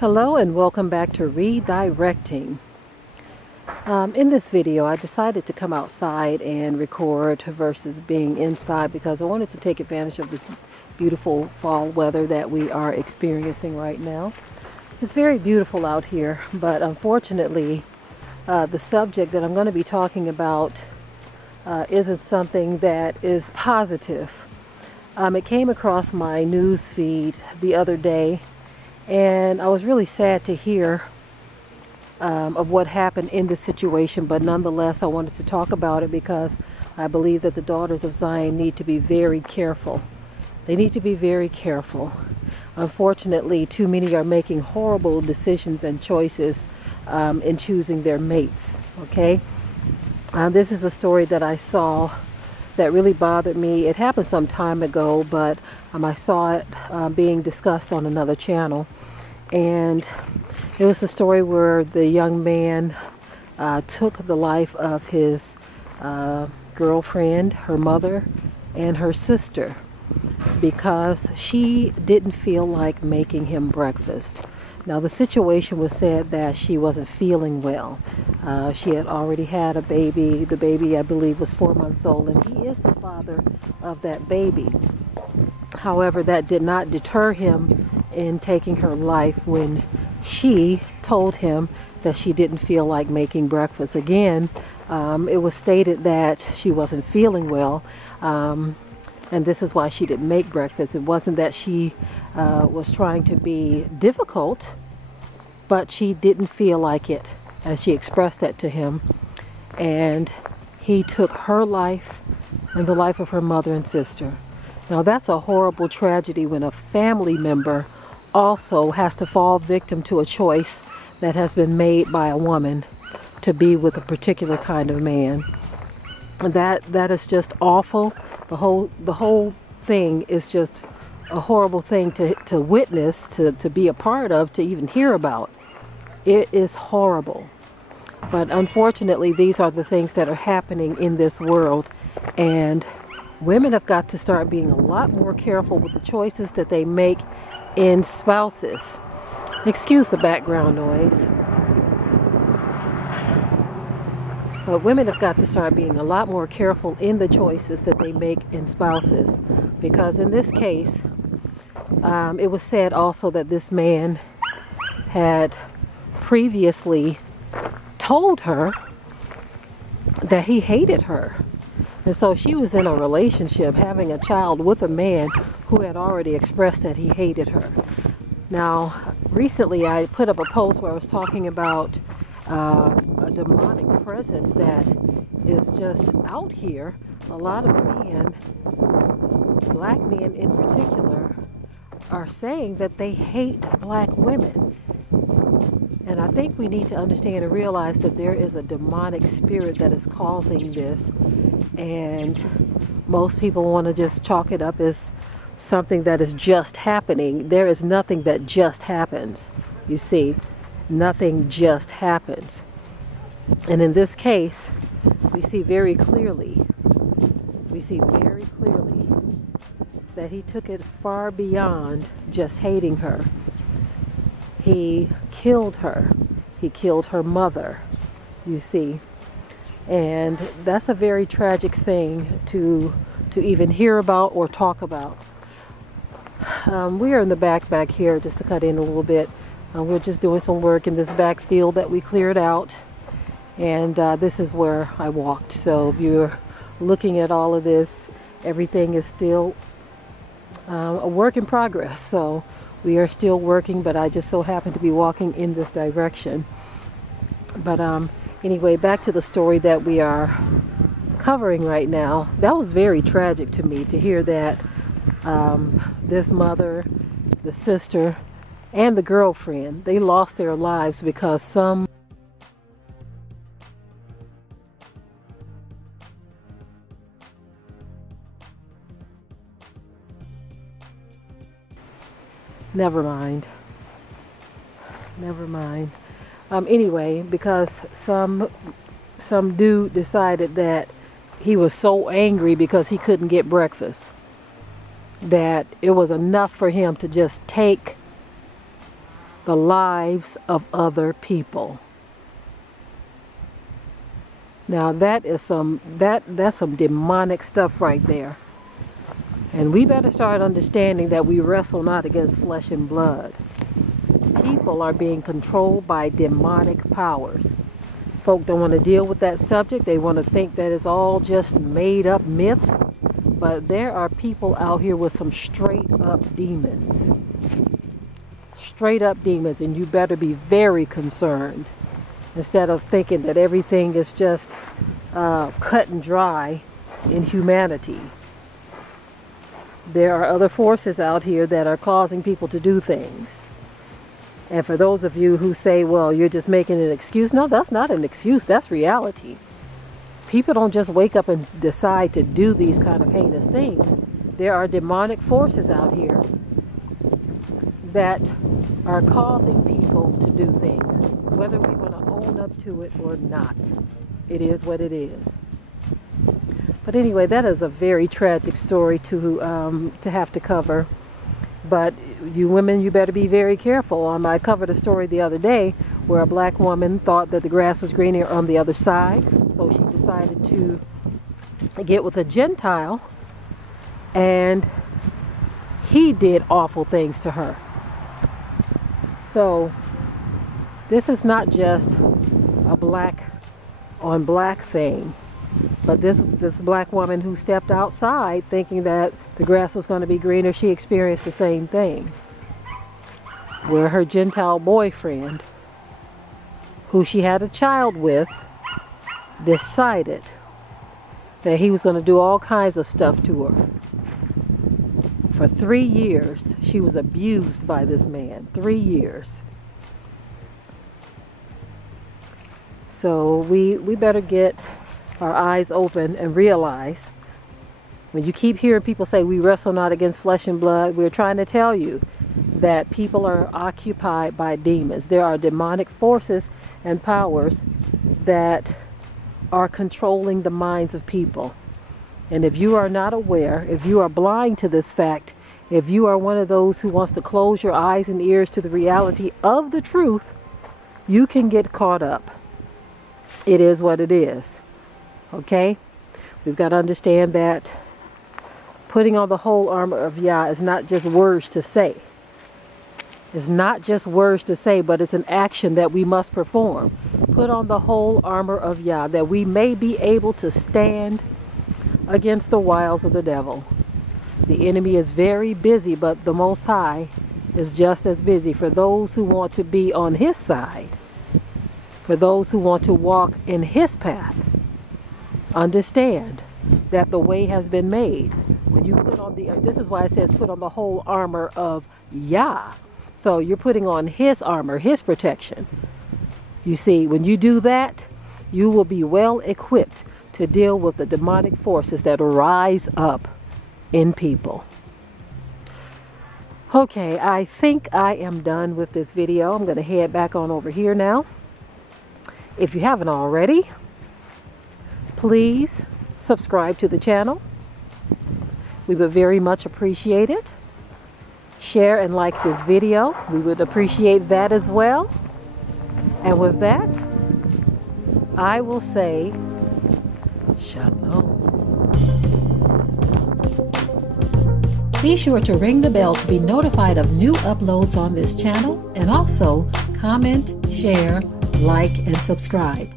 Hello and welcome back to Redirecting. In this video I decided to come outside and record versus being inside because I wanted to take advantage of this beautiful fall weather that we are experiencing right now. It's very beautiful out here, but unfortunately the subject that I'm going to be talking about isn't something that is positive. It came across my news feed the other day, and I was really sad to hear of what happened in this situation, but nonetheless I wanted to talk about it because I believe that the daughters of Zion need to be very careful. They need to be very careful. Unfortunately, too many are making horrible decisions and choices in choosing their mates. Okay, this is a story that I saw that really bothered me. It happened some time ago, but I saw it being discussed on another channel, and it was a story where the young man took the life of his girlfriend, her mother, and her sister because she didn't feel like making him breakfast. Now the situation was said that she wasn't feeling well. She had already had a baby. The baby, I believe, was 4 months old, and he is the father of that baby. However, that did not deter him in taking her life when she told him that she didn't feel like making breakfast. Again, it was stated that she wasn't feeling well, and this is why she didn't make breakfast. It wasn't that she was trying to be difficult, but she didn't feel like it, and she expressed that to him. And he took her life and the life of her mother and sister. Now that's a horrible tragedy when a family member also has to fall victim to a choice that has been made by a woman to be with a particular kind of man. And that is just awful. The whole thing is just a horrible thing to witness, to be a part of, to even hear about. It is horrible. But unfortunately, these are the things that are happening in this world, and women have got to start being a lot more careful with the choices that they make in spouses. Excuse the background noise. But women have got to start being a lot more careful in the choices that they make in spouses, because in this case, it was said also that this man had previously told her that he hated her. And so she was in a relationship, having a child with a man who had already expressed that he hated her. Now, recently I put up a post where I was talking about a demonic presence that is just out here. A lot of men, black men in particular, are saying that they hate black women. And I think we need to understand and realize that there is a demonic spirit that is causing this. And most people want to just chalk it up as something that is just happening. There is nothing that just happens. You see, nothing just happens. And in this case, we see very clearly that he took it far beyond just hating her. He killed her. He killed her mother, you see. And that's a very tragic thing to even hear about or talk about. We are in the back here, just to cut in a little bit. We're just doing some work in this back field that we cleared out. And this is where I walked. So if you're looking at all of this, everything is still a work in progress. So we are still working, but I just so happen to be walking in this direction. But anyway, back to the story that we are covering right now. That was very tragic to me to hear that this mother, the sister, and the girlfriend, they lost their lives because some never mind. Anyway, because some dude decided that he was so angry because he couldn't get breakfast that it was enough for him to just take the lives of other people. Now that's some demonic stuff right there. And we better start understanding that we wrestle not against flesh and blood. People are being controlled by demonic powers. Folk don't want to deal with that subject. They want to think that it's all just made up myths. But there are people out here with some straight up demons. Straight up demons, and you better be very concerned. Instead of thinking that everything is just cut and dry in humanity. There are other forces out here that are causing people to do things. And for those of you who say, well, you're just making an excuse. No, that's not an excuse. That's reality. People don't just wake up and decide to do these kind of heinous things. There are demonic forces out here that are causing people to do things. Whether we want to own up to it or not. It is what it is. But anyway, that is a very tragic story to have to cover. But you women, you better be very careful. I covered a story the other day where a black woman thought that the grass was greener on the other side. So she decided to get with a Gentile, and he did awful things to her. So this is not just a black on black thing. But this black woman who stepped outside thinking that the grass was going to be greener, she experienced the same thing. Where her Gentile boyfriend, who she had a child with, decided that he was going to do all kinds of stuff to her. For 3 years, she was abused by this man. 3 years. So we better get our eyes open and realize, when you keep hearing people say we wrestle not against flesh and blood, we're trying to tell you that people are occupied by demons. There are demonic forces and powers that are controlling the minds of people. And if you are not aware, if you are blind to this fact, if you are one of those who wants to close your eyes and ears to the reality of the truth, you can get caught up. It is what it is. Okay? We've got to understand that putting on the whole armor of Yah is not just words to say. It's not just words to say, but it's an action that we must perform. Put on the whole armor of Yah, that we may be able to stand against the wiles of the devil. The enemy is very busy, but the Most High is just as busy. For those who want to be on his side, for those who want to walk in his path, understand that the way has been made. When you put on this is why it says put on the whole armor of Yah. So you're putting on his armor, his protection. You see, when you do that, you will be well equipped to deal with the demonic forces that rise up in people. Okay, I think I am done with this video. I'm going to head back on over here now. If you haven't already, please subscribe to the channel. We would very much appreciate it. Share and like this video. We would appreciate that as well. And with that, I will say shalom. Be sure to ring the bell to be notified of new uploads on this channel, and also comment, share, like, and subscribe.